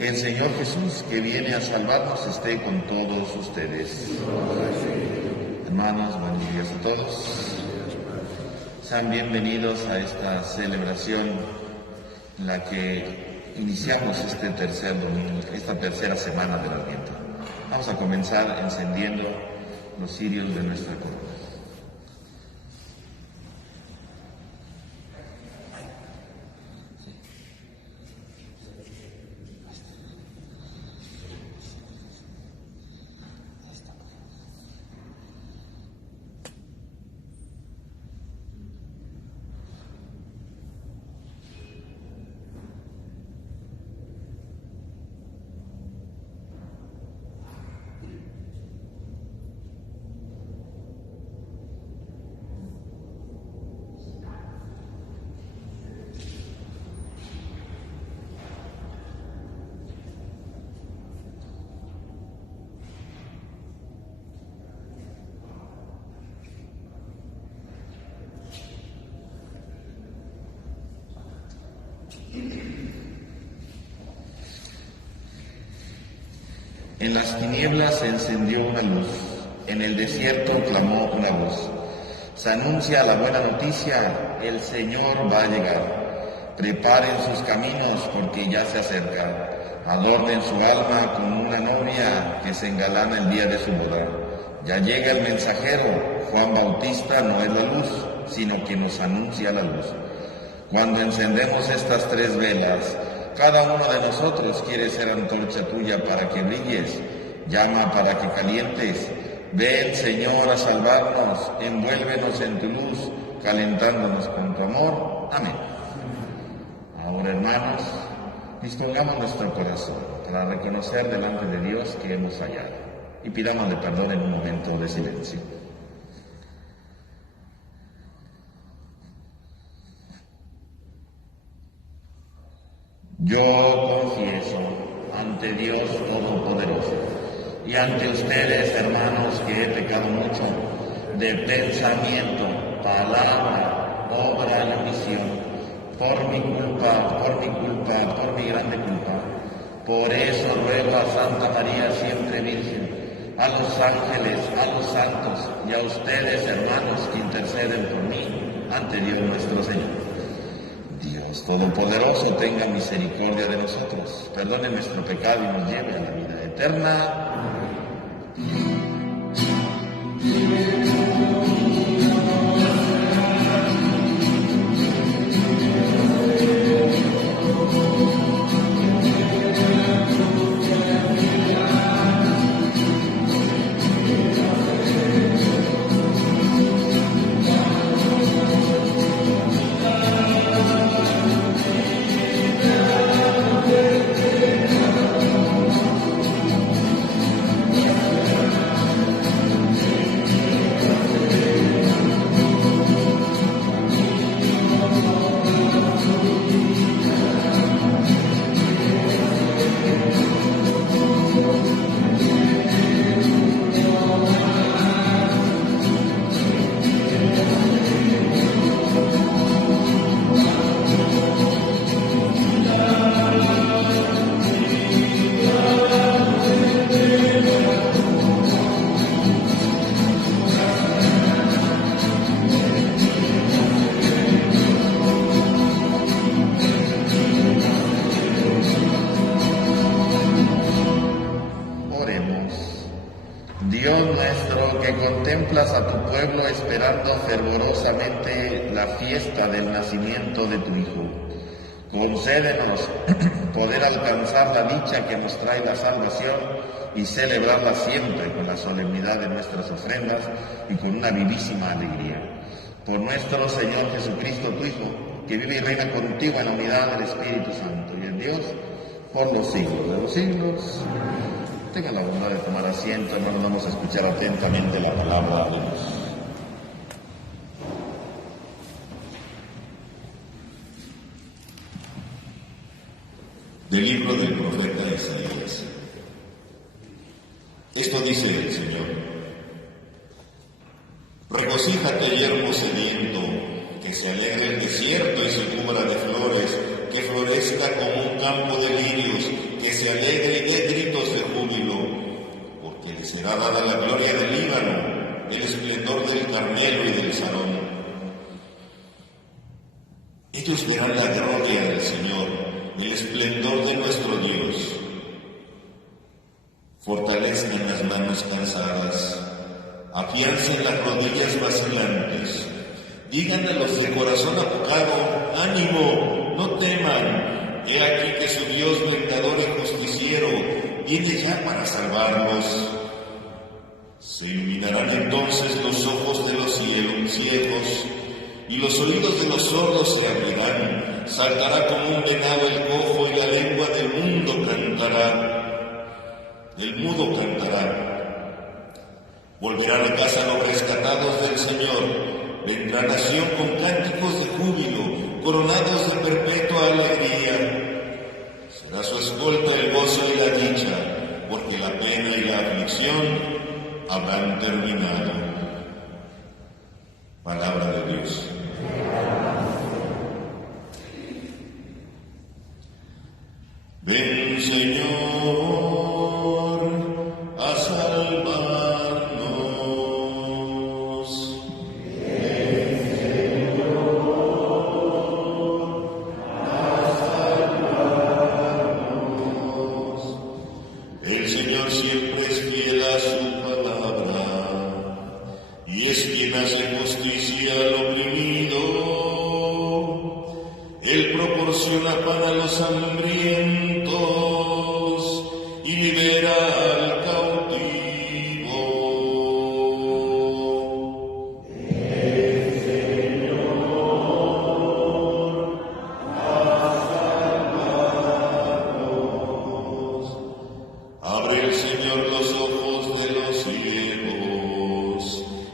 El Señor Jesús, que viene a salvarnos, esté con todos ustedes. Hermanos, buenos días a todos. Sean bienvenidos a esta celebración en la que iniciamos este tercer domingo, esta tercera semana del Adviento. Vamos a comenzar encendiendo los cirios de nuestra corona. En las tinieblas se encendió una luz, en el desierto clamó una voz. Se anuncia la buena noticia, el Señor va a llegar. Preparen sus caminos porque ya se acerca. Adornen su alma con una novia que se engalana el día de su boda. Ya llega el mensajero, Juan Bautista no es la luz, sino que nos anuncia la luz. Cuando encendemos estas tres velas, cada uno de nosotros quiere ser antorcha tuya para que brilles, llama para que calientes. Ven, Señor, a salvarnos, envuélvenos en tu luz, calentándonos con tu amor. Amén. Ahora, hermanos, dispongamos nuestro corazón para reconocer delante de Dios que hemos fallado y pidámosle perdón en un momento de silencio. Yo confieso ante Dios Todopoderoso y ante ustedes, hermanos, que he pecado mucho de pensamiento, palabra, obra y omisión, por mi grande culpa. Por eso ruego a Santa María siempre Virgen, a los ángeles, a los santos y a ustedes, hermanos, que interceden por mí ante Dios nuestro Señor. Dios Todopoderoso tenga misericordia de nosotros, perdone nuestro pecado y nos lleve a la vida eterna. contemplas a tu pueblo esperando fervorosamente la fiesta del nacimiento de tu Hijo. Concédenos poder alcanzar la dicha que nos trae la salvación y celebrarla siempre con la solemnidad de nuestras ofrendas y con una vivísima alegría. Por nuestro Señor Jesucristo, tu Hijo, que vive y reina contigo en la unidad del Espíritu Santo y en Dios, por los siglos de los siglos. Tengan la bondad de tomar asiento, hermanos, vamos a escuchar atentamente la palabra de Dios. Del libro del profeta Isaías. Esto dice el Señor: regocíjate, yermo sediento, que se alegre el desierto y se cubra de flores, que florezca como un campo de lirios, que se alegre y dé gritos de júbilo, porque le será dada la gloria del Líbano, el esplendor del Carmelo y del Sarón. Ellos verán la gloria del Señor, el esplendor de nuestro Dios. Fortalezcan las manos cansadas, afiancen las rodillas vacilantes, digan a los de corazón apocado: ánimo, no teman, he aquí que su Dios vengador y justiciero viene ya para salvarlos. Se iluminarán entonces los ojos de los ciegos, y los oídos de los sordos se abrirán. Saltará como un venado el cojo, y la lengua del mudo cantará. Volverán a casa los rescatados del Señor. Vendrá nación con cánticos de júbilo, coronados de perpetua alegría. Será su escolta el gozo y la dicha, porque la pena y la aflicción habrán terminado. Palabra de Dios. Ven, Señor, a salvarnos. Ven, Señor, a salvarnos. El Señor siempre es fiel a su palabra, y es quien hace justicia al oprimido. Él proporciona pan a los hambrientos y libera al cautivo. El Señor ha salvado. Abre el Señor los ojos de los ciegos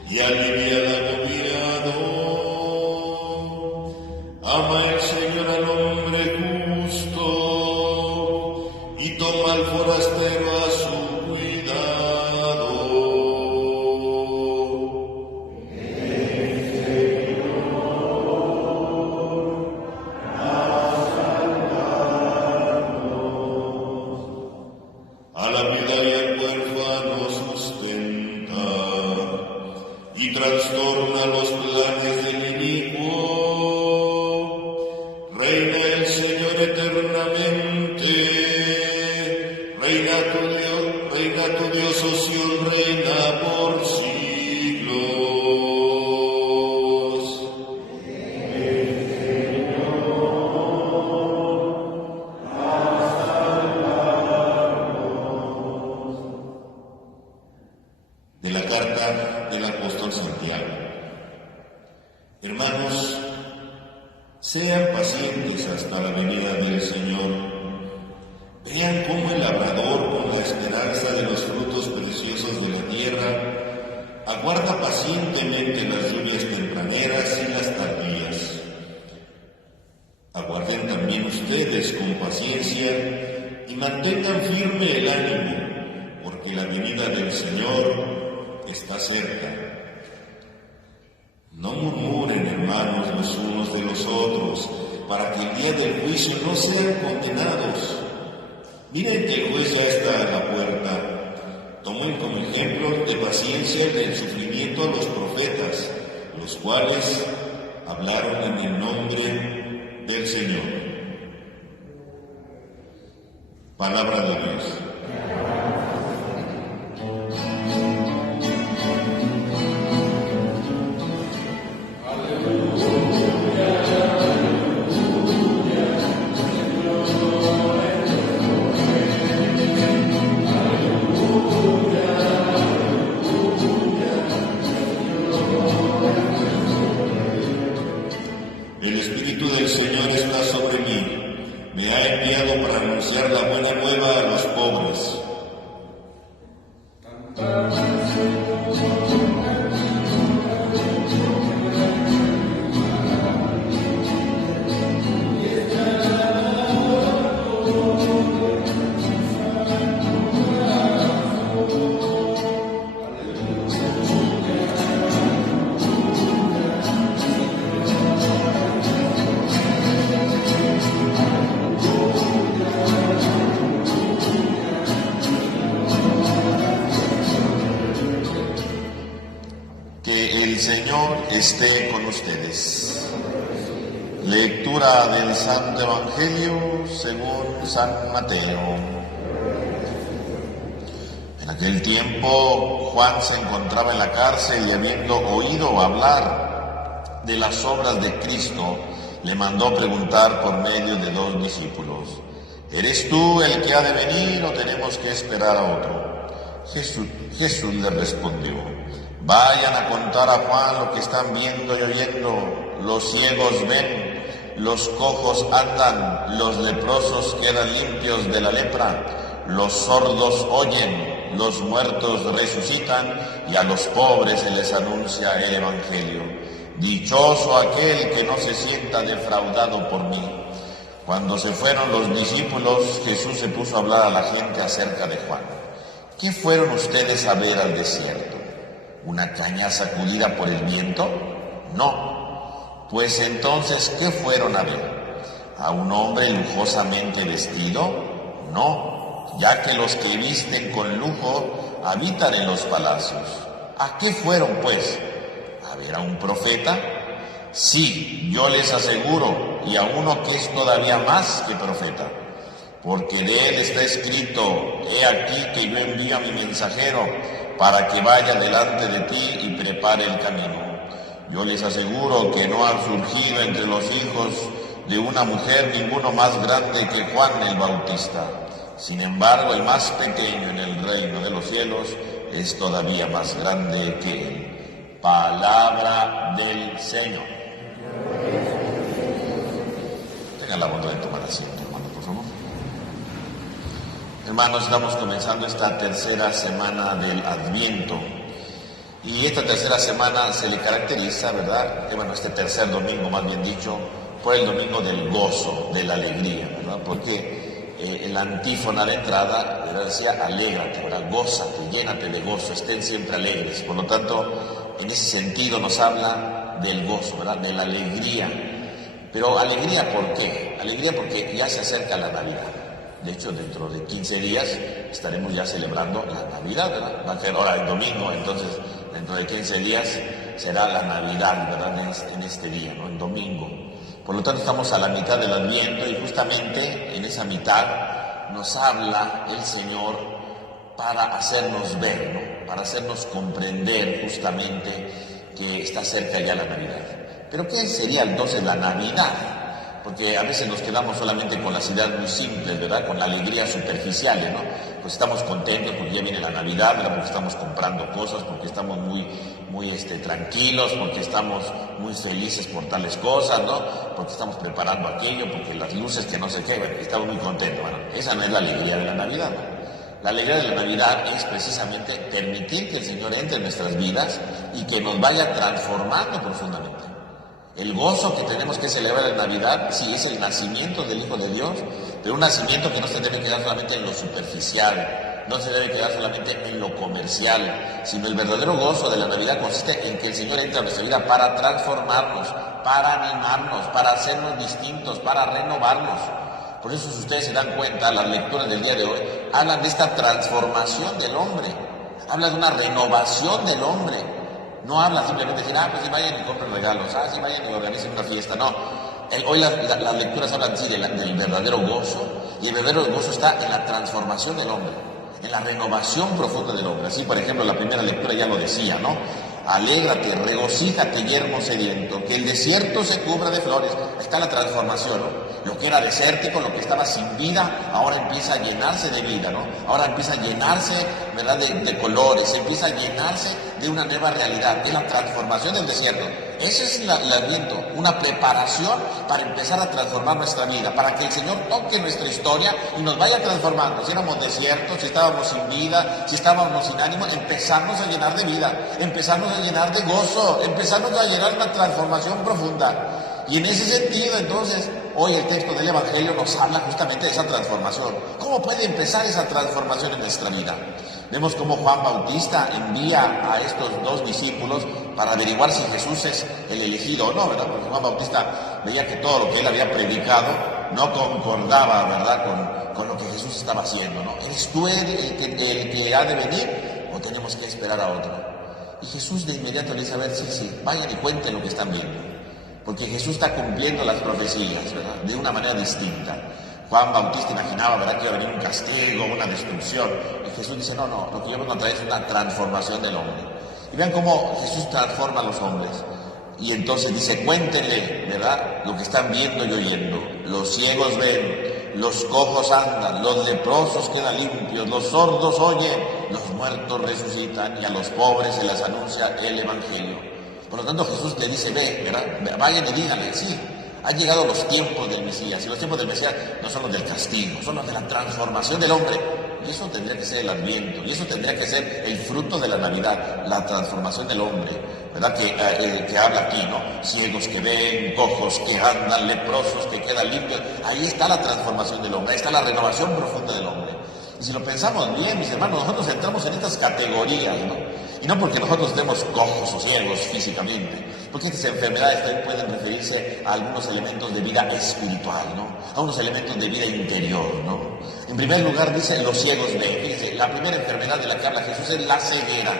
y alivia al agobiado. Ama el Señor al hombre justo y toma al forastero a su cuidado. El Señor ha salvado. A la viuda y al huérfano sustenta y trastorna los planes del inicuo. Reina el Señor eternamente, reina tu Dios, oh Sión, reina por siglos. El Señor ha salvado. De la carta del apóstol Santiago. Hermanos, sean pacientes hasta la venida del Señor. Vean cómo el labrador, con la esperanza de los frutos preciosos de la tierra, aguarda pacientemente las lluvias tempraneras y las tardías. Aguarden también ustedes con paciencia y mantengan firme el ánimo, porque la venida del Señor está cerca. No murmuren, hermanos, los unos de los otros, para que el día del juicio no sean condenados. Miren que el juez ya está a la puerta. Tomen como ejemplo de paciencia y del sufrimiento a los profetas, los cuales hablaron en el nombre del Señor. Palabra de Dios. me ha enviado para anunciar la buena nueva a los pobres. El Señor esté con ustedes. Lectura del Santo Evangelio según San Mateo. En aquel tiempo Juan se encontraba en la cárcel y habiendo oído hablar de las obras de Cristo, le mandó preguntar por medio de 2 discípulos: ¿Eres tú el que ha de venir o tenemos que esperar a otro? Jesús le respondió: vayan a contar a Juan lo que están viendo y oyendo. Los ciegos ven, los cojos andan, los leprosos quedan limpios de la lepra, los sordos oyen, los muertos resucitan y a los pobres se les anuncia el Evangelio. Dichoso aquel que no se sienta defraudado por mí. Cuando se fueron los discípulos, Jesús se puso a hablar a la gente acerca de Juan. ¿Qué fueron ustedes a ver al desierto? ¿Una caña sacudida por el viento? No. Pues entonces, ¿qué fueron a ver? ¿A un hombre lujosamente vestido? No, ya que los que visten con lujo habitan en los palacios. ¿A qué fueron, pues? ¿A ver a un profeta? Sí, yo les aseguro, y a uno que es todavía más que profeta. Porque de él está escrito: he aquí que yo envío a mi mensajero para que vaya delante de ti y prepare el camino. Yo les aseguro que no ha surgido entre los hijos de una mujer ninguno más grande que Juan el Bautista. Sin embargo, el más pequeño en el reino de los cielos es todavía más grande que él. Palabra del Señor. Tengan la bondad de tomar asiento, hermano, por favor. Hermanos, estamos comenzando esta tercera semana del Adviento. Y esta tercera semana se le caracteriza, ¿verdad? Este tercer domingo, más bien dicho, por el domingo del gozo, de la alegría, ¿verdad? Porque la antífona de entrada decía: alégrate, ¿verdad? Gózate, llénate de gozo, estén siempre alegres. Por lo tanto, en ese sentido nos habla del gozo, ¿verdad? De la alegría. Pero ¿alegría por qué? Alegría porque ya se acerca la Navidad. De hecho, dentro de 15 días estaremos ya celebrando la Navidad, ¿verdad? Va a ser ahora el domingo, entonces dentro de 15 días será la Navidad, ¿verdad? En este día, ¿no? El domingo. Por lo tanto, estamos a la mitad del Adviento y justamente en esa mitad nos habla el Señor para hacernos ver, ¿no? Para hacernos comprender justamente que está cerca ya la Navidad. Pero ¿qué sería entonces la Navidad? Porque a veces nos quedamos solamente con las ideas muy simples, ¿verdad? Con la alegría superficial, ¿no? Pues estamos contentos porque ya viene la Navidad, ¿verdad? Porque estamos comprando cosas, porque estamos muy tranquilos, porque estamos muy felices por tales cosas, ¿no? Porque estamos preparando aquello, porque las luces que no se qué, bueno, estamos muy contentos. Bueno, esa no es la alegría de la Navidad, ¿no? La alegría de la Navidad es precisamente permitir que el Señor entre en nuestras vidas y que nos vaya transformando profundamente. El gozo que tenemos que celebrar en Navidad, sí, es el nacimiento del Hijo de Dios, pero un nacimiento que no se debe quedar solamente en lo superficial, no se debe quedar solamente en lo comercial, sino el verdadero gozo de la Navidad consiste en que el Señor entra a nuestra vida para transformarnos, para animarnos, para hacernos distintos, para renovarnos. Por eso, si ustedes se dan cuenta, las lecturas del día de hoy hablan de esta transformación del hombre, hablan de una renovación del hombre. No habla simplemente de decir, pues sí, vayan y compren regalos, sí, vayan y organicen una fiesta. No, hoy las lecturas hablan sí del verdadero gozo, y el verdadero gozo está en la transformación del hombre, en la renovación profunda del hombre. Así, por ejemplo, la primera lectura ya lo decía, ¿no? Alégrate, regocíjate, yermo sediento, que el desierto se cubra de flores. Está la transformación, ¿no? Lo que era desértico, lo que estaba sin vida, ahora empieza a llenarse de vida, ¿no? Ahora empieza a llenarse, ¿verdad?, de colores, empieza a llenarse de una nueva realidad, es la transformación del desierto. Ese es el Adviento, una preparación para empezar a transformar nuestra vida, para que el Señor toque nuestra historia y nos vaya transformando. Si éramos desiertos, si estábamos sin vida, si estábamos sin ánimo, empezarnos a llenar de vida, empezarnos a llenar de gozo, empezarnos a llenar de una transformación profunda. Y en ese sentido, entonces, hoy el texto del Evangelio nos habla justamente de esa transformación. ¿Cómo puede empezar esa transformación en nuestra vida? Vemos cómo Juan Bautista envía a estos dos discípulos para averiguar si Jesús es el elegido o no, ¿verdad? Porque Juan Bautista veía que todo lo que él había predicado no concordaba, ¿verdad?, con lo que Jesús estaba haciendo, ¿no? ¿Eres tú el que ha de venir o tenemos que esperar a otro? Y Jesús de inmediato le dice, a ver, sí, vayan y cuenten lo que están viendo. Porque Jesús está cumpliendo las profecías, ¿verdad?, de una manera distinta. Juan Bautista imaginaba, ¿verdad?, que iba a venir un castigo, una destrucción. Y Jesús dice, no, lo que yo vengo a traer es una transformación del hombre. Y vean cómo Jesús transforma a los hombres. Y entonces dice, cuéntenle, ¿verdad?, lo que están viendo y oyendo. Los ciegos ven, los cojos andan, los leprosos quedan limpios, los sordos oyen, los muertos resucitan y a los pobres se les anuncia el Evangelio. Por lo tanto, Jesús le dice, ¿verdad?, vayan y díganle, sí, han llegado los tiempos del Mesías, y los tiempos del Mesías no son los del castigo, son los de la transformación del hombre. Y eso tendría que ser el Adviento, y eso tendría que ser el fruto de la Navidad, la transformación del hombre, ¿verdad?, que habla aquí, ¿no? Ciegos que ven, cojos que andan, leprosos que quedan limpios. Ahí está la transformación del hombre, ahí está la renovación profunda del hombre. Y si lo pensamos bien, mis hermanos, nosotros entramos en estas categorías, ¿no? Y no porque nosotros estemos cojos o ciegos físicamente, porque estas enfermedades también pueden referirse a algunos elementos de vida espiritual, ¿no?, a unos elementos de vida interior, ¿no? En primer lugar dice, los ciegos ven. Fíjense, la primera enfermedad de la que habla Jesús es la ceguera,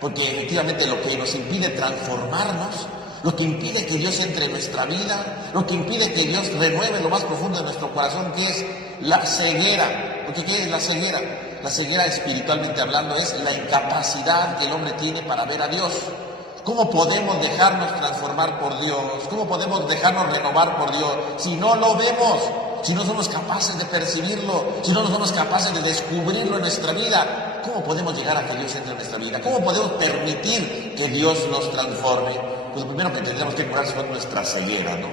porque efectivamente lo que nos impide transformarnos, lo que impide que Dios entre en nuestra vida, lo que impide que Dios renueve lo más profundo de nuestro corazón, que es la ceguera. Porque ¿qué es la ceguera? La ceguera, espiritualmente hablando, es la incapacidad que el hombre tiene para ver a Dios. ¿Cómo podemos dejarnos transformar por Dios? ¿Cómo podemos dejarnos renovar por Dios si no lo vemos? Si no somos capaces de percibirlo, si no somos capaces de descubrirlo en nuestra vida, ¿cómo podemos llegar a que Dios entre en nuestra vida? ¿Cómo podemos permitir que Dios nos transforme? Pues lo primero que tendríamos que curar son nuestra ceguera, ¿no?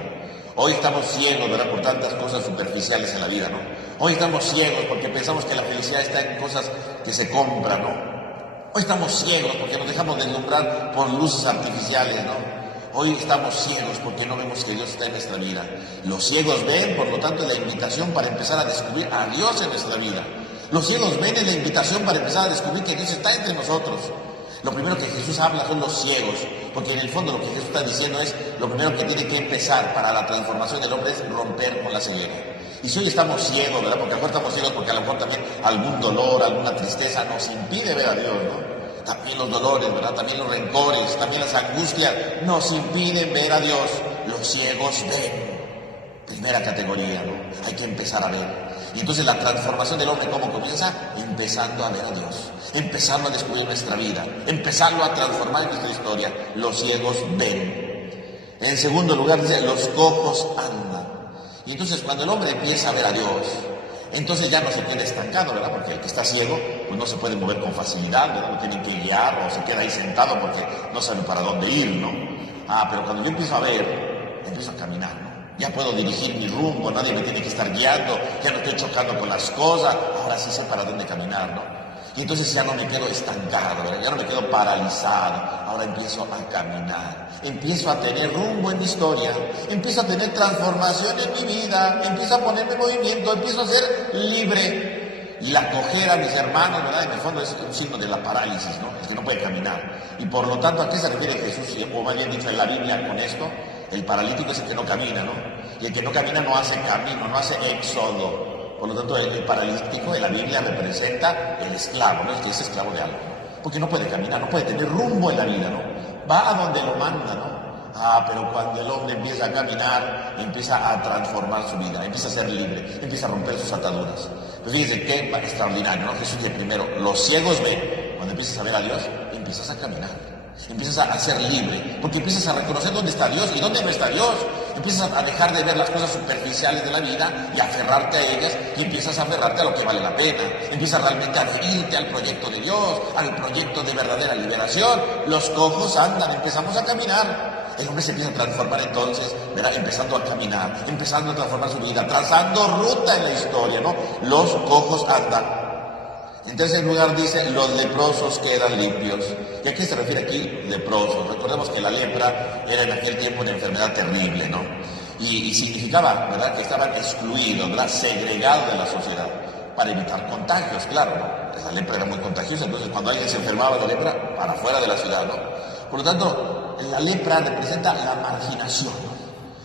Hoy estamos ciegos, ¿verdad?, por tantas cosas superficiales en la vida, ¿no? Hoy estamos ciegos porque pensamos que la felicidad está en cosas que se compran, ¿no? Hoy estamos ciegos porque nos dejamos deslumbrar por luces artificiales, ¿no? Hoy estamos ciegos porque no vemos que Dios está en nuestra vida. Los ciegos ven, por lo tanto, la invitación para empezar a descubrir a Dios en nuestra vida. Los ciegos ven en la invitación para empezar a descubrir que Dios está entre nosotros. Lo primero que Jesús habla son los ciegos, porque en el fondo lo que Jesús está diciendo es, lo primero que tiene que empezar para la transformación del hombre es romper con la ceguera. Y si hoy estamos ciegos, ¿verdad?, porque a lo mejor estamos ciegos porque a lo mejor también algún dolor, alguna tristeza nos impide ver a Dios, ¿no? También los dolores, ¿verdad?, también los rencores, también las angustias nos impiden ver a Dios. Los ciegos ven. Primera categoría, ¿no? Hay que empezar a ver. Y entonces la transformación del hombre, ¿cómo comienza? Empezando a ver a Dios, empezando a descubrir nuestra vida, empezando a transformar nuestra historia. Los ciegos ven. En segundo lugar dice, los cojos andan. Y entonces cuando el hombre empieza a ver a Dios, entonces ya no se queda estancado, ¿verdad? Porque el que está ciego, pues no se puede mover con facilidad, ¿verdad? Lo tienen que guiar o se queda ahí sentado porque no sabe para dónde ir, ¿no? Pero cuando yo empiezo a ver, empiezo a caminar, ¿no? Ya puedo dirigir mi rumbo, nadie me tiene que estar guiando, ya no estoy chocando con las cosas, ahora sí sé para dónde caminar, ¿no? Y entonces ya no me quedo estancado, ¿verdad? Ya no me quedo paralizado, ahora empiezo a caminar, empiezo a tener rumbo en mi historia, empiezo a tener transformación en mi vida, empiezo a ponerme en movimiento, empiezo a ser libre. Y la cojera, mis hermanos, ¿verdad?, en el fondo es un signo de la parálisis, ¿no? El que no puede caminar. Y por lo tanto, ¿a qué se refiere Jesús? O más bien dicho en la Biblia con esto, el paralítico es el que no camina, ¿no? Y el que no camina no hace camino, no hace éxodo. Por lo tanto, el paralítico en la Biblia representa el esclavo, ¿no? El que es esclavo de algo. Porque no puede caminar, no puede tener rumbo en la vida, ¿no? Va a donde lo manda, ¿no? Pero cuando el hombre empieza a caminar, empieza a transformar su vida, empieza a ser libre, empieza a romper sus ataduras. Pues fíjense qué extraordinario, ¿no? Jesús dice primero, los ciegos ven. Cuando empiezas a ver a Dios, empiezas a caminar. Empiezas a ser libre, porque empiezas a reconocer dónde está Dios y dónde no está Dios. empiezas a dejar de ver las cosas superficiales de la vida y aferrarte a ellas, y empiezas a aferrarte a lo que vale la pena, empiezas realmente a adherirte al proyecto de Dios, al proyecto de verdadera liberación. Los cojos andan, empezamos a caminar. El hombre se empieza a transformar entonces, ¿verdad? Empezando a caminar, empezando a transformar su vida, trazando ruta en la historia, ¿no? Los cojos andan. En tercer lugar dice, los leprosos quedan limpios. ¿Y a qué se refiere aquí? Leprosos. Recordemos que la lepra era en aquel tiempo una enfermedad terrible, ¿no? Y significaba, ¿verdad?, que estaban excluidos, ¿verdad?, segregados de la sociedad, para evitar contagios, claro, ¿no? La lepra era muy contagiosa, entonces cuando alguien se enfermaba de lepra, para afuera de la ciudad, ¿no? Por lo tanto, la lepra representa la marginación, ¿no?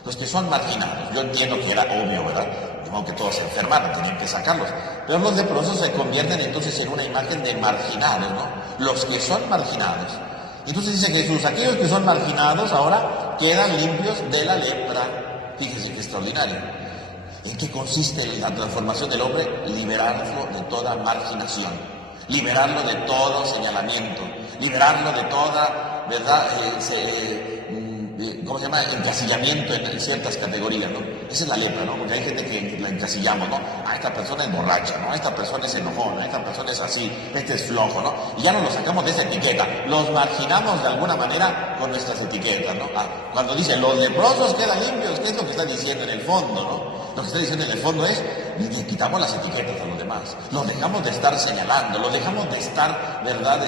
Los que son marginados. Yo entiendo que era obvio, ¿verdad? De modo que todos se enfermaron, tenían que sacarlos. Pero los leprosos se convierten entonces en una imagen de marginados, ¿no? Los que son marginados. Entonces dice Jesús, aquellos que son marginados ahora quedan limpios de la lepra. Fíjense qué extraordinario. ¿En qué consiste la transformación del hombre? Liberarlo de toda marginación, liberarlo de todo señalamiento, liberarlo de toda, ¿verdad?, ¿cómo se llama? Encasillamiento en ciertas categorías, ¿no? Esa es la lepra, ¿no? Porque hay gente que la encasillamos, ¿no? Ah, esta persona es borracha, ¿no? Esta persona es enojona, esta persona es así, este es flojo, ¿no? Y ya no lo sacamos de esa etiqueta, los marginamos de alguna manera con nuestras etiquetas, ¿no? Ah, cuando dice los leprosos quedan limpios, ¿qué es lo que está diciendo en el fondo, no? Lo que está diciendo en el fondo es, le quitamos las etiquetas a los demás, los dejamos de estar señalando, los dejamos de estar, ¿verdad?,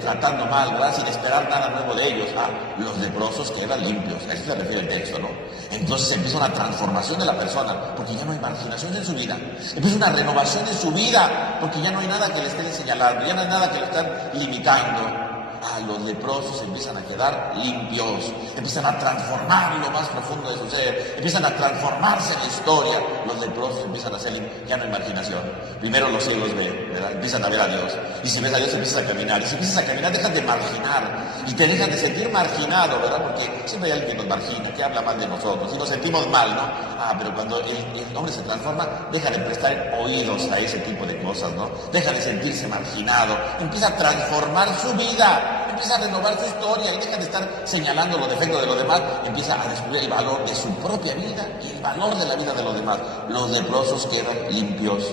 tratando mal, ¿verdad?, sin esperar nada nuevo de ellos. Ah, los leprosos quedan limpios, a eso se refiere el texto, ¿no? Entonces empieza una transformación de la persona, porque ya no hay marginación en su vida, empieza una renovación en su vida, porque ya no hay nada que le estén señalando, ya no hay nada que le estén limitando. Ah, los leprosos empiezan a quedar limpios, empiezan a transformar lo más profundo de su ser, empiezan a transformarse en la historia. Los leprosos empiezan a ser limpios, ya no hay marginación. Primero los ciegos ven, ¿verdad?, empiezan a ver a Dios, y si ves a Dios empiezas a caminar, y si empiezas a caminar dejas de marginar, y te dejas de sentir marginado, ¿verdad?, porque siempre hay alguien que nos margina, que habla mal de nosotros, y nos sentimos mal, ¿no? Ah, pero cuando el hombre se transforma, deja de prestar oídos a ese tipo de cosas, ¿no? Deja de sentirse marginado, empieza a transformar su vida, empieza a renovar su historia y deja de estar señalando los defectos de los demás, empieza a descubrir el valor de su propia vida y el valor de la vida de los demás. Los leprosos quedan limpios,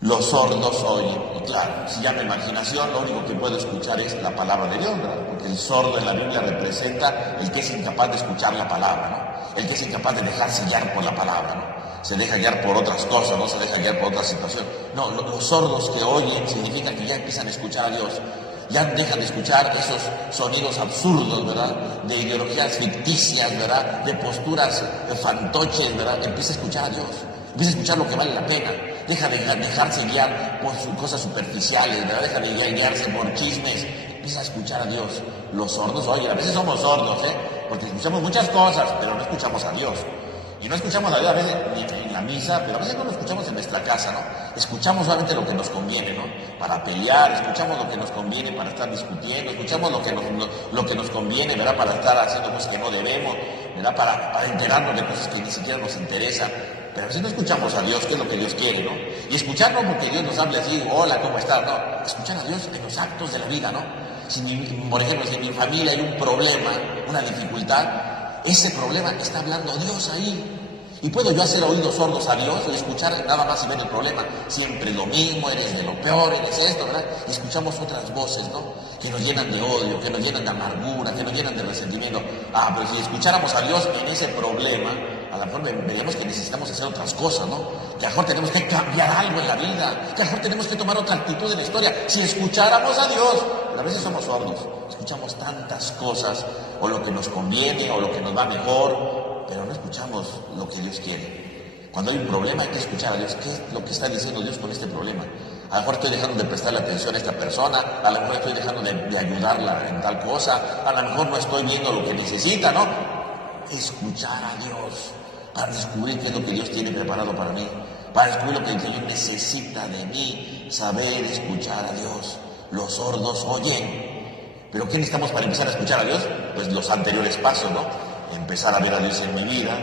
los sordos oyen. Y claro, si llama imaginación, lo único que puedo escuchar es la palabra de Dios, ¿verdad? Porque el sordo en la Biblia representa el que es incapaz de escuchar la palabra, ¿no? El que es incapaz de dejarse guiar por la palabra, ¿no? Se deja guiar por otras cosas, no se deja guiar por otra situación. No, los sordos que oyen significa que ya empiezan a escuchar a Dios. Ya dejan de escuchar esos sonidos absurdos, ¿verdad?, de ideologías ficticias, ¿verdad?, de posturas fantoches, ¿verdad? Empieza a escuchar a Dios, empieza a escuchar lo que vale la pena, deja de dejarse guiar por cosas superficiales, ¿verdad?, deja de guiarse por chismes, empieza a escuchar a Dios. Los sordos, oye, a veces somos sordos, porque escuchamos muchas cosas, pero no escuchamos a Dios. Y no escuchamos a Dios a veces ni en la misa, pero a veces no lo escuchamos en nuestra casa, ¿no? Escuchamos solamente lo que nos conviene, ¿no? Para pelear, escuchamos lo que nos conviene para estar discutiendo, escuchamos lo que nos conviene, ¿verdad?, para estar haciendo cosas que no debemos, ¿verdad?, para enterarnos de cosas que ni siquiera nos interesan. Pero a veces no escuchamos a Dios, que es lo que Dios quiere, ¿no? Y escuchar no porque Dios nos hable así, hola, ¿cómo estás? No, escuchar a Dios en los actos de la vida, ¿no? Por ejemplo, si en mi familia hay un problema, una dificultad, ese problema está hablando Dios ahí. Y puedo yo hacer oídos sordos a Dios y escuchar nada más y ver el problema. Siempre lo mismo, eres de lo peor, eres esto, ¿verdad? Y escuchamos otras voces, ¿no?, que nos llenan de odio, que nos llenan de amargura, que nos llenan de resentimiento. Ah, pero si escucháramos a Dios en ese problema, a lo mejor veríamos que necesitamos hacer otras cosas, ¿no? Que a lo mejor tenemos que cambiar algo en la vida, que a lo mejor tenemos que tomar otra actitud en la historia. Si escucháramos a Dios, pero a veces somos sordos, escuchamos tantas cosas, o lo que nos conviene, o lo que nos va mejor, pero no escuchamos lo que Dios quiere. Cuando hay un problema hay que escuchar a Dios. ¿Qué es lo que está diciendo Dios con este problema? A lo mejor estoy dejando de prestarle atención a esta persona, a lo mejor estoy dejando de ayudarla en tal cosa, a lo mejor no estoy viendo lo que necesita, ¿no? Escuchar a Dios para descubrir qué es lo que Dios tiene preparado para mí, para descubrir lo que Dios necesita de mí, saber escuchar a Dios. Los sordos oyen. ¿Pero qué necesitamos para empezar a escuchar a Dios? Pues los anteriores pasos, ¿no? Empezar a ver a Dios en mi vida,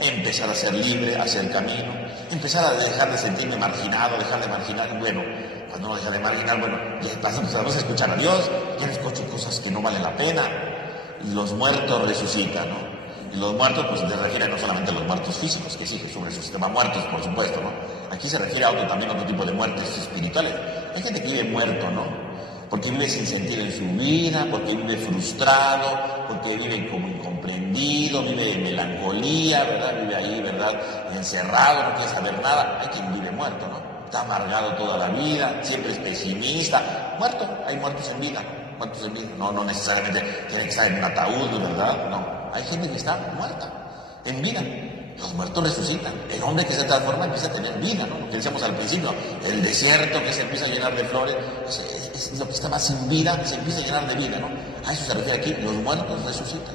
empezar a ser libre, a hacer camino, empezar a dejar de sentirme marginado, dejar de marginar. Bueno, cuando uno deja de marginar, bueno, ya empezamos a escuchar a Dios, ya no escucho cosas que no valen la pena, y los muertos resucitan, ¿no? Y los muertos, pues se refiere no solamente a los muertos físicos, que sí, Jesús resucitó muertos, por supuesto, ¿no? Aquí se refiere a también a otro tipo de muertes espirituales. Hay gente que vive muerto, ¿no? Porque vive sin sentido en su vida, porque vive frustrado, porque vive como incomprendido, vive en melancolía, ¿verdad? Vive ahí, ¿verdad? Encerrado, no quiere saber nada. Hay quien vive muerto, ¿no? Está amargado toda la vida, siempre es pesimista. Muerto, hay muertos en vida, muertos en vida. No necesariamente tiene que estar en un ataúd, ¿verdad? No. Hay gente que está muerta, en vida. Los muertos resucitan. El hombre que se transforma empieza a tener vida, ¿no? Lo que decíamos al principio, el desierto que se empieza a llenar de flores, es lo que estaba sin vida, se empieza a llenar de vida, ¿no? A eso se refiere aquí, los muertos resucitan.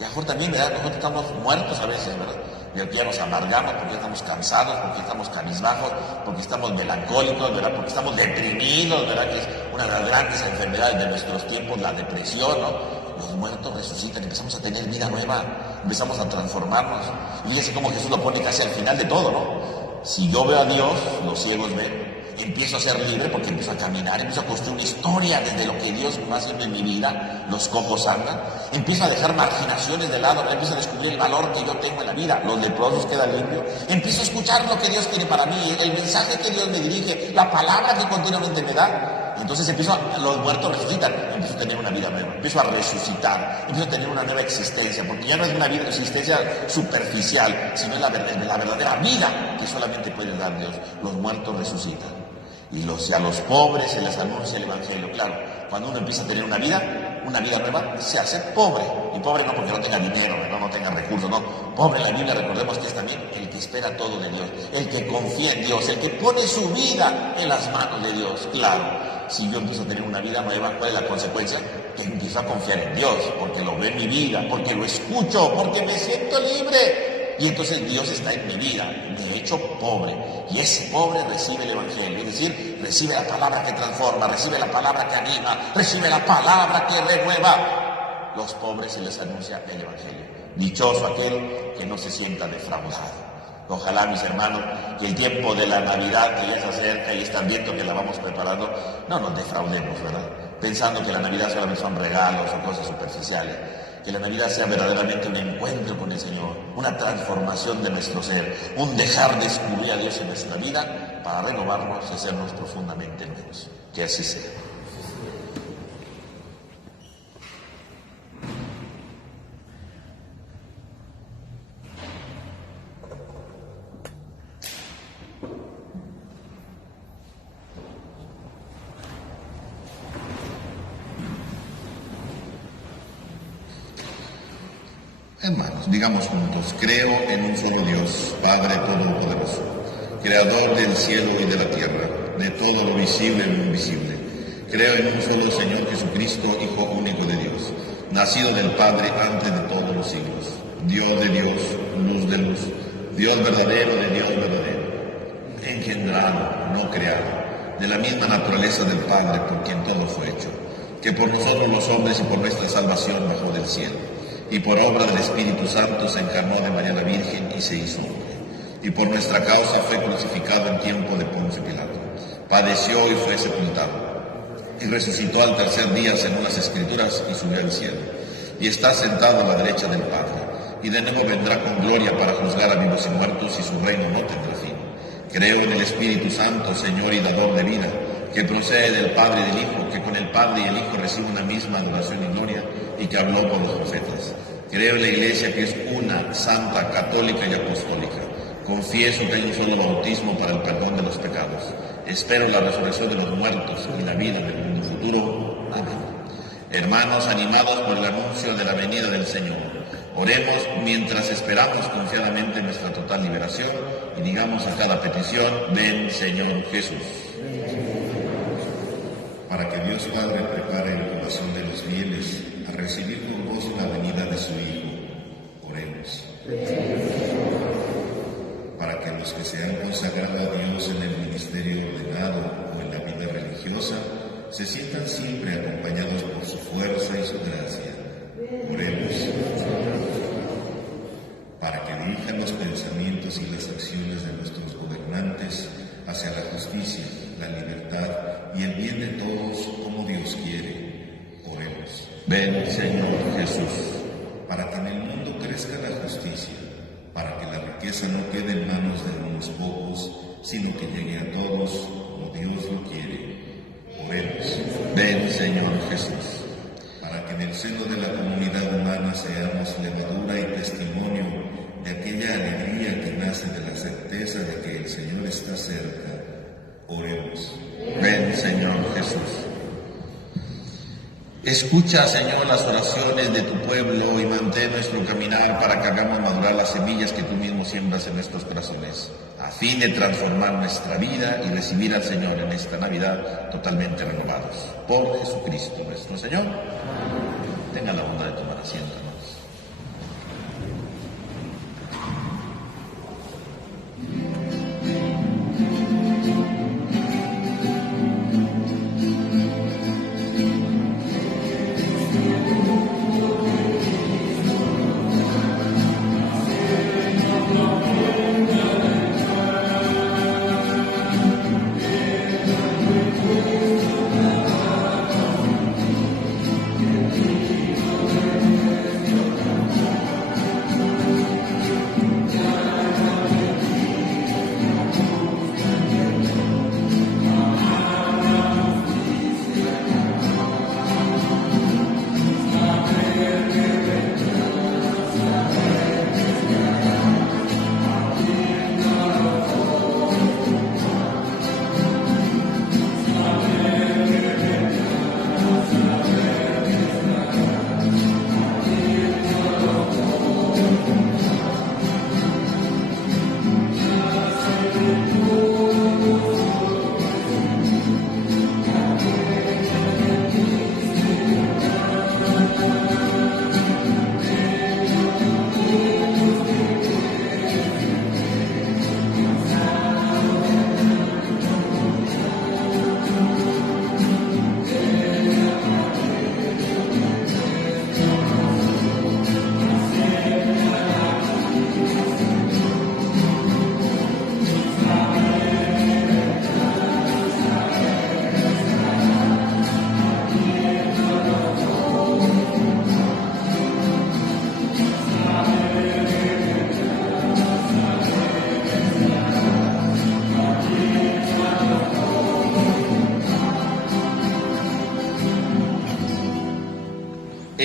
Y a lo mejor también, ¿verdad? Nosotros estamos muertos a veces, ¿verdad? Y ya nos amargamos porque ya estamos cansados, porque estamos cabizbajos, porque estamos melancólicos, ¿verdad? Porque estamos deprimidos, ¿verdad? Que es una de las grandes enfermedades de nuestros tiempos, la depresión, ¿no? Los muertos resucitan, empezamos a tener vida nueva, empezamos a transformarnos. Y fíjense cómo Jesús lo pone casi al final de todo, ¿no? Si yo veo a Dios, los ciegos ven. Empiezo a ser libre porque empiezo a caminar, empiezo a construir una historia desde lo que Dios va haciendo en mi vida, los cojos andan, empiezo a dejar marginaciones de lado, empiezo a descubrir el valor que yo tengo en la vida, los leprosos quedan limpios, empiezo a escuchar lo que Dios tiene para mí, el mensaje que Dios me dirige, la palabra que continuamente me da. Entonces los muertos resucitan, empiezo a tener una vida nueva, empiezo a resucitar, empiezo a tener una nueva existencia, porque ya no es una vida, existencia superficial, sino es la verdadera vida que solamente puede dar Dios. Los muertos resucitan. Y a los pobres se les anuncia el Evangelio. Claro, cuando uno empieza a tener una vida nueva, se hace pobre. Y pobre no porque no tenga dinero, no tenga recursos, no. Pobre en la Biblia, recordemos que es también el que espera todo de Dios, el que confía en Dios, el que pone su vida en las manos de Dios. Claro, si yo empiezo a tener una vida nueva, ¿cuál es la consecuencia? Que empiezo a confiar en Dios, porque lo veo en mi vida, porque lo escucho, porque me siento libre. Y entonces Dios está en mi vida, me he hecho pobre. Y ese pobre recibe el Evangelio, es decir, recibe la palabra que transforma, recibe la palabra que anima, recibe la palabra que renueva. Los pobres se les anuncia el Evangelio. Dichoso aquel que no se sienta defraudado. Ojalá, mis hermanos, que el tiempo de la Navidad que ya se acerca y están viendo que la vamos preparando, no nos defraudemos, ¿verdad? Pensando que la Navidad solamente son regalos o cosas superficiales. Que la Navidad sea verdaderamente un encuentro con el Señor, una transformación de nuestro ser, un dejar descubrir a Dios en nuestra vida para renovarnos y hacernos profundamente nuevos. Que así sea. Hermanos, digamos juntos, creo en un solo Dios, Padre Todopoderoso, Creador del cielo y de la tierra, de todo lo visible y lo invisible. Creo en un solo Señor Jesucristo, Hijo único de Dios, nacido del Padre antes de todos los siglos, Dios de Dios, luz de luz, Dios verdadero de Dios verdadero, engendrado, no creado, de la misma naturaleza del Padre por quien todo fue hecho, que por nosotros los hombres y por nuestra salvación bajó del cielo. Y por obra del Espíritu Santo se encarnó de María la Virgen y se hizo hombre. Y por nuestra causa fue crucificado en tiempo de Poncio Pilato. Padeció y fue sepultado. Y resucitó al tercer día según las Escrituras y subió al cielo. Y está sentado a la derecha del Padre. Y de nuevo vendrá con gloria para juzgar a vivos y muertos, y su reino no tendrá fin. Creo en el Espíritu Santo, Señor y dador de vida, que procede del Padre y del Hijo, que con el Padre y el Hijo recibe una misma adoración y gloria, y que habló por los profetas. Creo en la Iglesia, que es una, santa, católica y apostólica. Confieso que hay un solo bautismo para el perdón de los pecados. Espero la resurrección de los muertos y la vida del mundo futuro. Amén. Hermanos, animados por el anuncio de la venida del Señor, oremos mientras esperamos confiadamente nuestra total liberación y digamos a cada petición: ven, Señor Jesús. Para que Dios Padre prepare el corazón de los fieles a recibir con gozo la venida de su Hijo, oremos. Para que los que se han consagrado a Dios en el ministerio ordenado o en la vida religiosa se sientan siempre acompañados por su fuerza y su gracia, oremos. Para que dirijan los pensamientos y las acciones de nuestros gobernantes hacia la justicia, la libertad y el bien de todos como Dios quiere, oremos. Ven, Señor Jesús. para que en el mundo crezca la justicia, para que la riqueza no quede en manos de unos pocos, sino que llegue a todos como Dios lo quiere. Oremos. Ven, Señor Jesús. Para que en el seno de la comunidad humana seamos levadura y testimonio de aquella alegría que nace de la certeza de que el Señor está cerca. Oremos. Ven, Señor Jesús. Escucha, Señor, las oraciones de tu pueblo y mantén nuestro caminar para que hagamos madurar las semillas que tú mismo siembras en nuestros corazones, a fin de transformar nuestra vida y recibir al Señor en esta Navidad totalmente renovados. Por Jesucristo nuestro Señor. Tenga la bondad de tomar asiento, hermanos.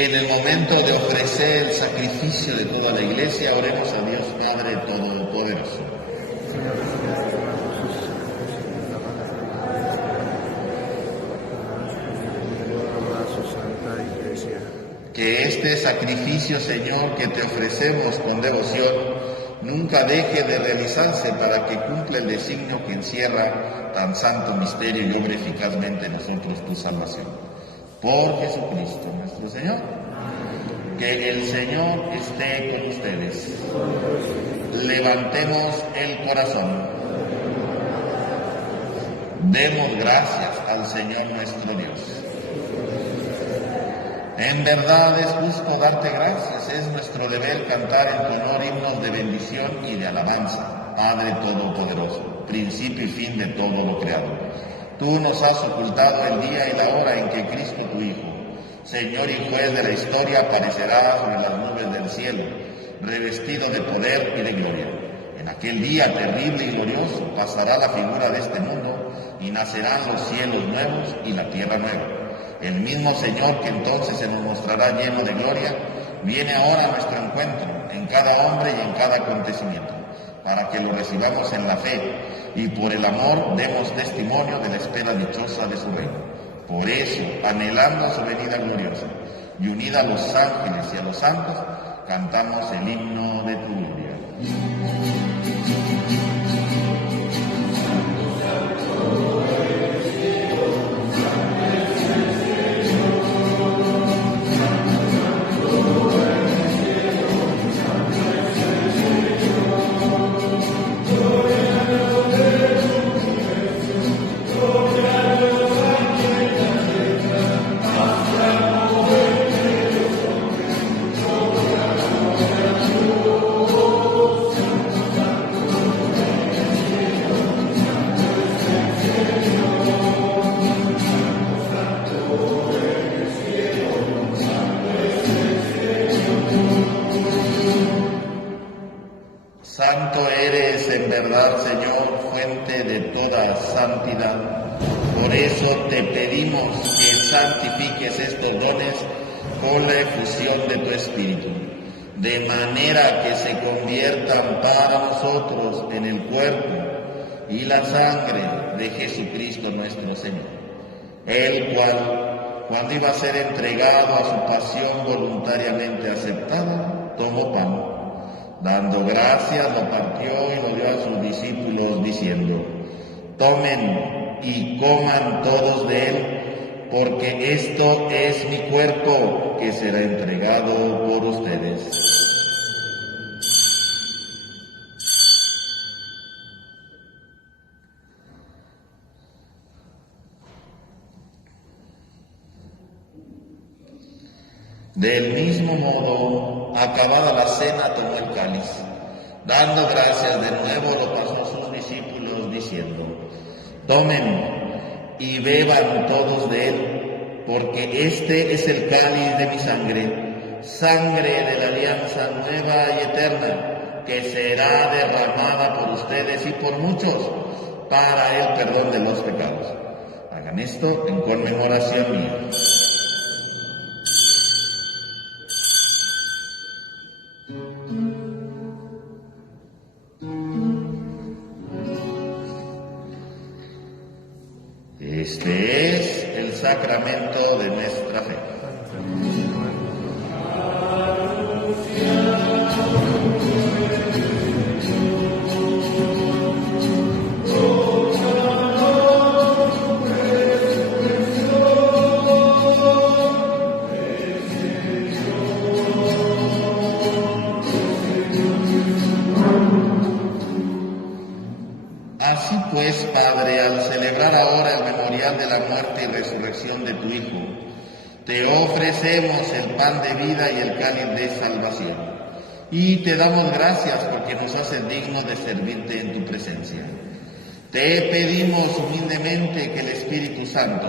En el momento de ofrecer el sacrificio de toda la Iglesia, oremos a Dios Padre Todopoderoso. Que este sacrificio, Señor, que te ofrecemos con devoción, nunca deje de realizarse para que cumpla el designio que encierra tan santo misterio y obre eficazmente en nosotros tu salvación. Por Jesucristo nuestro Señor. Que el Señor esté con ustedes. Levantemos el corazón. Demos gracias al Señor nuestro Dios. En verdad es justo darte gracias, es nuestro deber cantar en tu honor himnos de bendición y de alabanza, Padre Todopoderoso, principio y fin de todo lo creado. Tú nos has ocultado el día y la hora en que Cristo tu Hijo, Señor y Juez de la historia, aparecerá sobre las nubes del cielo, revestido de poder y de gloria. En aquel día terrible y glorioso pasará la figura de este mundo y nacerán los cielos nuevos y la tierra nueva. El mismo Señor que entonces se nos mostrará lleno de gloria, viene ahora a nuestro encuentro en cada hombre y en cada acontecimiento, para que lo recibamos en la fe y por el amor demos testimonio de la espera dichosa de su reino. Por eso, anhelando su venida gloriosa y unida a los ángeles y a los santos, cantamos el himno de tu gloria. toda santidad. Por eso te pedimos que santifiques estos dones con la efusión de tu Espíritu, de manera que se conviertan para nosotros en el cuerpo y la sangre de Jesucristo nuestro Señor, el cual, cuando iba a ser entregado a su pasión voluntariamente aceptada, tomó pan, dando gracias, lo partió y lo dio a sus discípulos, diciendo: tomen y coman todos de él, porque esto es mi cuerpo que será entregado por ustedes. Del mismo modo, acabada la cena, tomó el cáliz, dando gracias de nuevo, lo pasó a sus discípulos, diciendo: tomen y beban todos de él, porque este es el cáliz de mi sangre, sangre de la alianza nueva y eterna, que será derramada por ustedes y por muchos para el perdón de los pecados. Hagan esto en conmemoración mía. Este es el sacramento de nuestra fe. Así pues, Padre, al celebrar ahora el memorial de la muerte y resurrección de tu Hijo, te ofrecemos el pan de vida y el cáliz de salvación, y te damos gracias porque nos haces dignos de servirte en tu presencia. Te pedimos humildemente que el Espíritu Santo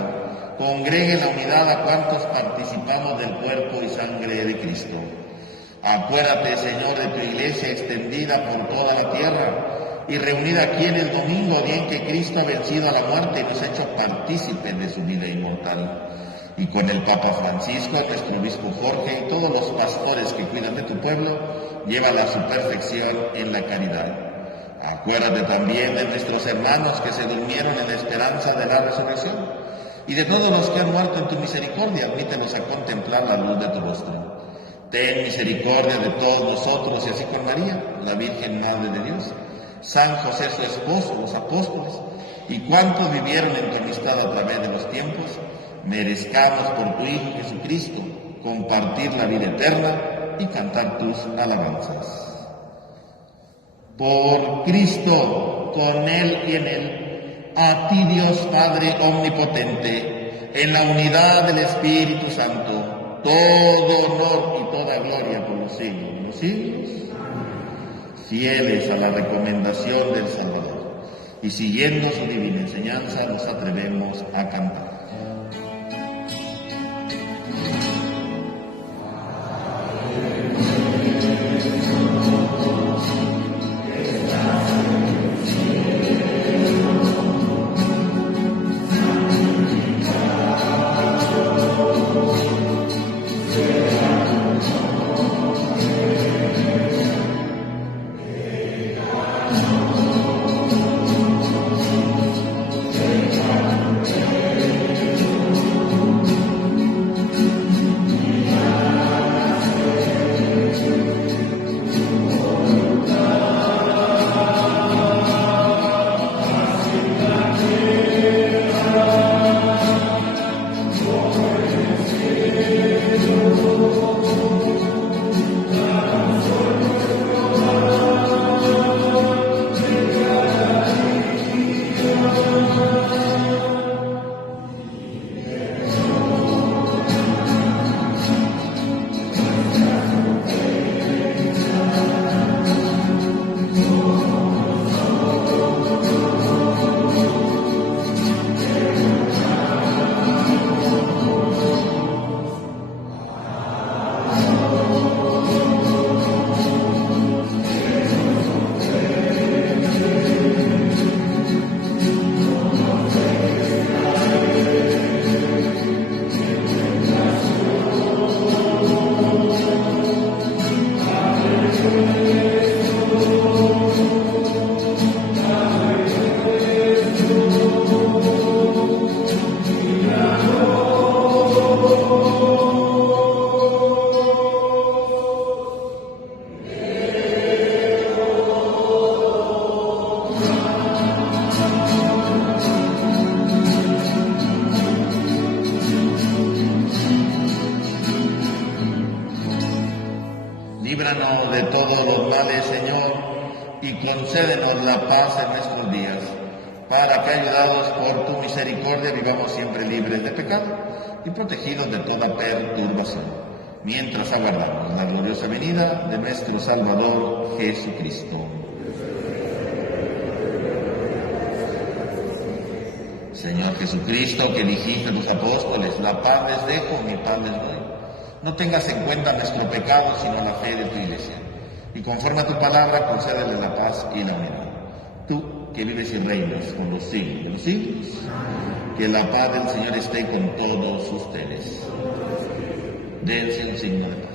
congregue en la unidad a cuantos participamos del cuerpo y sangre de Cristo. Acuérdate, Señor, de tu iglesia extendida por toda la tierra y reunida aquí en el domingo, día en que Cristo ha vencido a la muerte y nos ha hecho partícipes de su vida inmortal. Y con el Papa Francisco, nuestro obispo Jorge y todos los pastores que cuidan de tu pueblo, llévala a su perfección en la caridad. Acuérdate también de nuestros hermanos que se durmieron en la esperanza de la resurrección, y de todos los que han muerto en tu misericordia, admítenos a contemplar la luz de tu rostro. Ten misericordia de todos nosotros, y así con María, la Virgen Madre de Dios, San José su esposo, los apóstoles, y cuantos vivieron en tu amistad a través de los tiempos, merezcamos por tu Hijo Jesucristo compartir la vida eterna y cantar tus alabanzas. Por Cristo, con Él y en Él, a ti Dios Padre omnipotente, en la unidad del Espíritu Santo, todo honor y toda gloria por los siglos de los siglos. Fieles a la recomendación del Salvador y siguiendo su divina enseñanza, nos atrevemos a cantar. de todos los males, Señor, y concédenos la paz en nuestros días, para que, ayudados por tu misericordia, vivamos siempre libres de pecado y protegidos de toda perturbación, mientras aguardamos la gloriosa venida de nuestro Salvador Jesucristo. Señor Jesucristo, que dijiste a tus apóstoles, la paz les dejo, mi paz les doy. No tengas en cuenta nuestro pecado, sino la fe de tu Iglesia. Y conforme a tu palabra, concédele la paz y la unidad. Tú, que vives y reinas por los siglos de los siglos, que la paz del Señor esté con todos ustedes. Dense un signo de paz.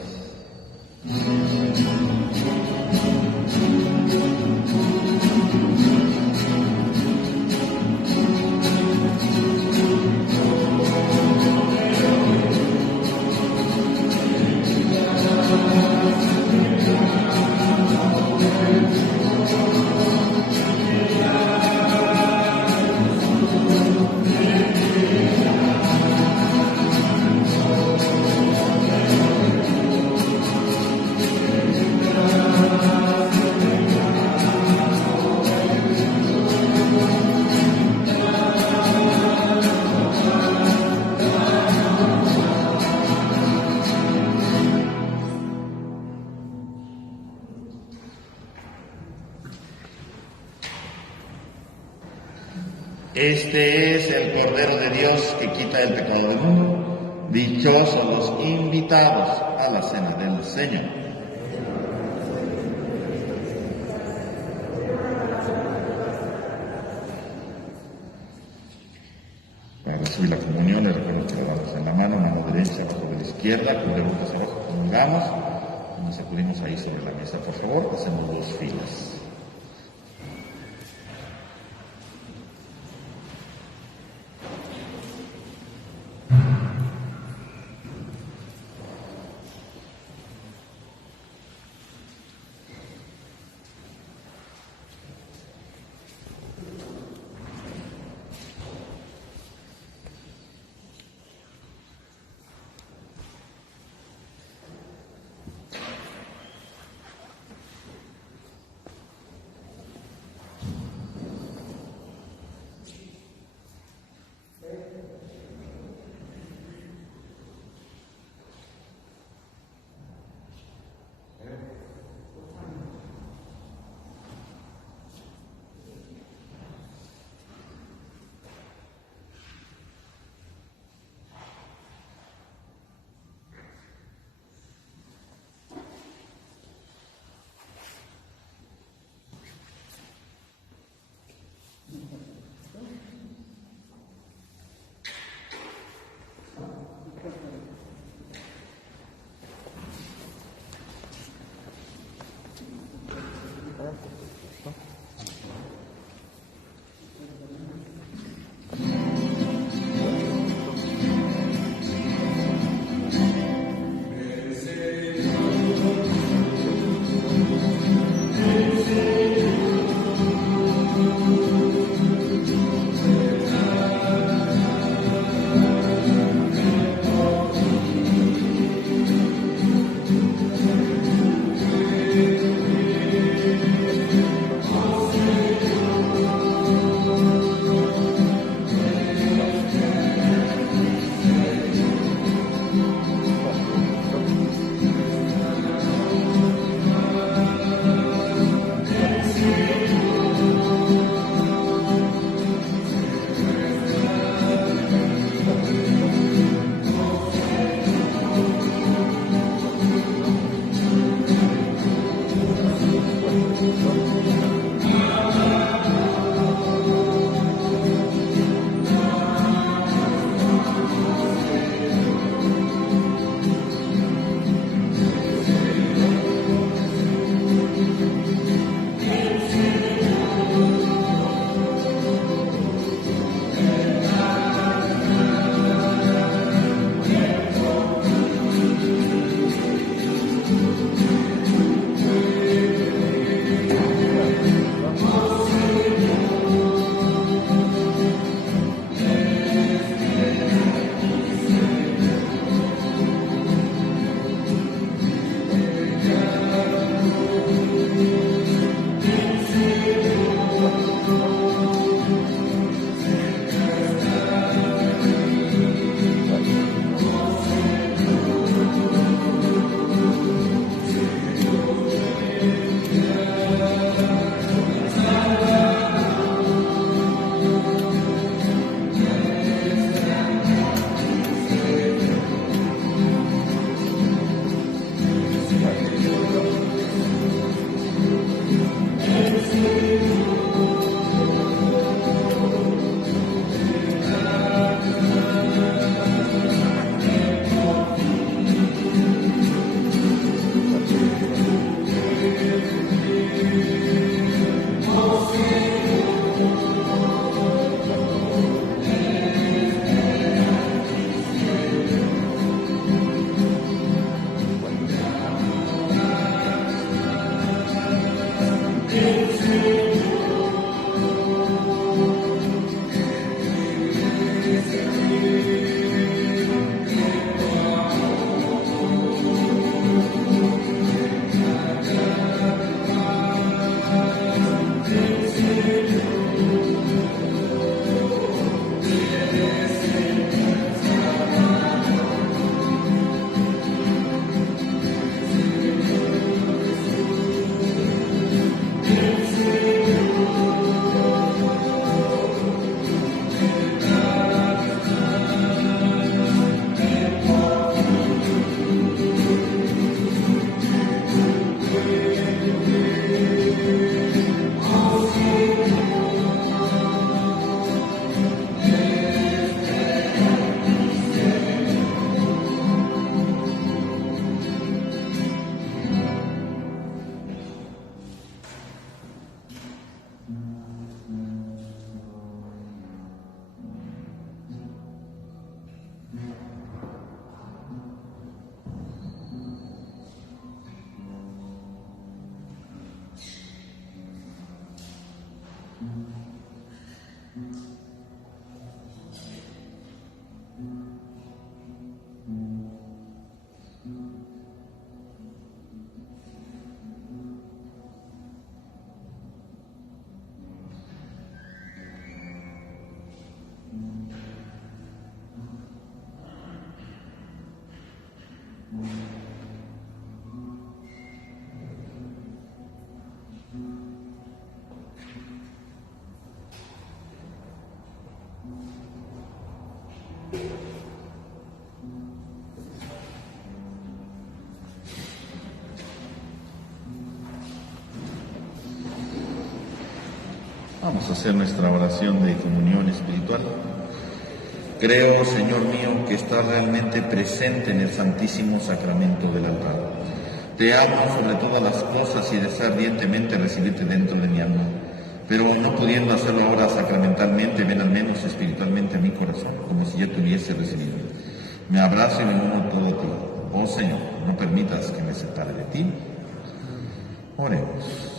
Este es el Cordero de Dios que quita el pecado del mundo. Dichosos los invitados a la cena del Señor. Para recibir la comunión, les recuerdo que la damos en la mano derecha abajo de la izquierda, cubrebocas abajo, comulgamos, y nos acudimos ahí sobre la mesa, por favor, hacemos 2 filas. Vamos a hacer nuestra oración de comunión espiritual. Creo, Señor mío, que estás realmente presente en el Santísimo Sacramento del altar. Te amo sobre todas las cosas y deseo ardientemente recibirte dentro de mi alma. Pero no pudiendo hacerlo ahora sacramentalmente, ven al menos espiritualmente a mi corazón, como si ya te hubiese recibido. Me abrazo y me uno todo a ti. Oh Señor, no permitas que me separe de ti. Oremos.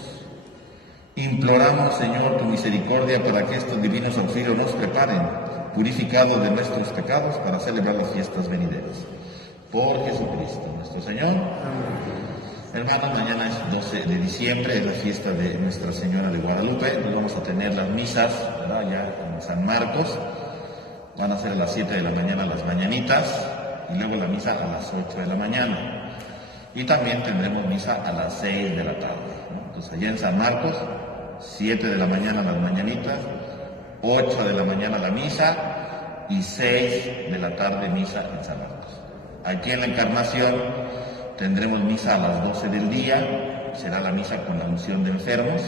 Imploramos, Señor, tu misericordia para que estos divinos auxilios nos preparen, purificados de nuestros pecados, para celebrar las fiestas venideras. Por Jesucristo, nuestro Señor. Hermanos, mañana es 12 de diciembre, es la fiesta de Nuestra Señora de Guadalupe. Nos vamos a tener las misas, ¿verdad?, ya en San Marcos. Van a ser a las 7 de la mañana las mañanitas y luego la misa a las 8 de la mañana. Y también tendremos misa a las 6 de la tarde, ¿no? Entonces, allá en San Marcos, 7 de la mañana las mañanitas, 8 de la mañana la misa y 6 de la tarde misa en San Marcos. Aquí en la Encarnación tendremos misa a las 12 del día, será la misa con la unción de enfermos,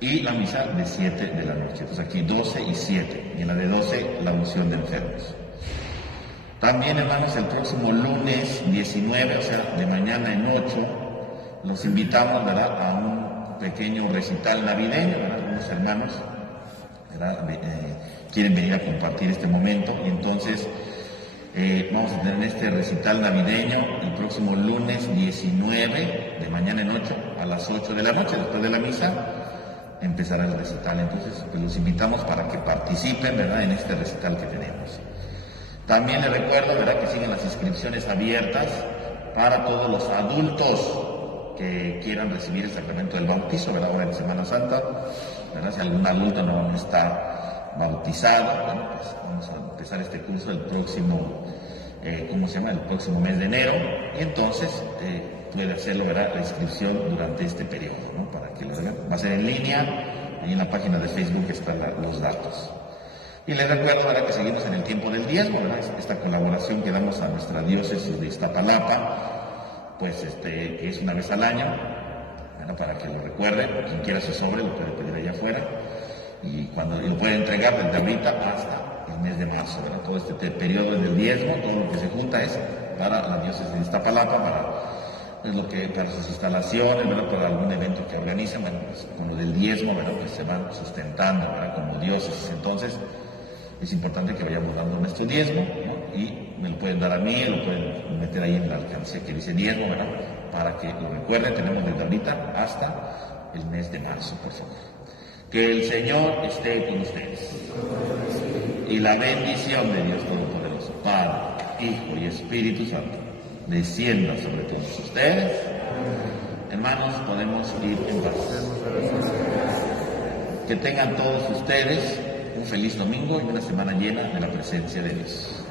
y la misa de 7 de la noche. Entonces aquí 12 y 7, y en la de 12 la unción de enfermos. También, hermanos, el próximo lunes 19, o sea, de mañana en 8, los invitamos, ¿verdad?, a un pequeño recital navideño, ¿verdad? Algunos hermanos, ¿verdad?, quieren venir a compartir este momento, y entonces vamos a tener este recital navideño el próximo lunes 19, de mañana en 8, a las 8 de la noche, después de la misa, empezará el recital. Entonces, pues los invitamos para que participen, ¿verdad?, en este recital que tenemos. También les recuerdo, ¿verdad?, que siguen las inscripciones abiertas para todos los adultos que quieran recibir el sacramento del bautizo, ¿verdad?, ahora en Semana Santa, ¿verdad? Si algún adulto no está bautizado, bueno, pues vamos a empezar este curso el próximo, el próximo mes de enero, y entonces puede hacerlo, ¿verdad?, la inscripción durante este periodo, ¿no?, para que lo vean. Va a ser en línea, ahí en la página de Facebook están los datos. Y les recuerdo, ¿verdad?, que seguimos en el tiempo del diezmo, ¿verdad?, esta colaboración que damos a nuestra diócesis de Iztapalapa, pues es una vez al año, ¿verdad?, para que lo recuerde. Quien quiera su sobre lo puede pedir allá afuera, y lo puede entregar desde ahorita hasta el mes de marzo, ¿verdad? Todo este periodo del diezmo, todo lo que se junta es para la diócesis de Iztapalapa, para sus instalaciones, ¿verdad?, para algún evento que organicen. Bueno, pues con lo del diezmo, ¿verdad?, pues se van sustentando, ¿verdad?, como diócesis. Entonces es importante que vayamos dando nuestro diezmo, ¿no?, y me lo pueden dar a mí, lo pueden meter ahí en el alcance que dice diezmo, ¿verdad?, para que lo recuerden. Tenemos desde ahorita hasta el mes de marzo, por favor. Que el Señor esté con ustedes. Y la bendición de Dios Todopoderoso, Padre, Hijo y Espíritu Santo, descienda sobre todos ustedes. Hermanos, podemos ir en paz. Que tengan todos ustedes un feliz domingo y una semana llena de la presencia de Dios.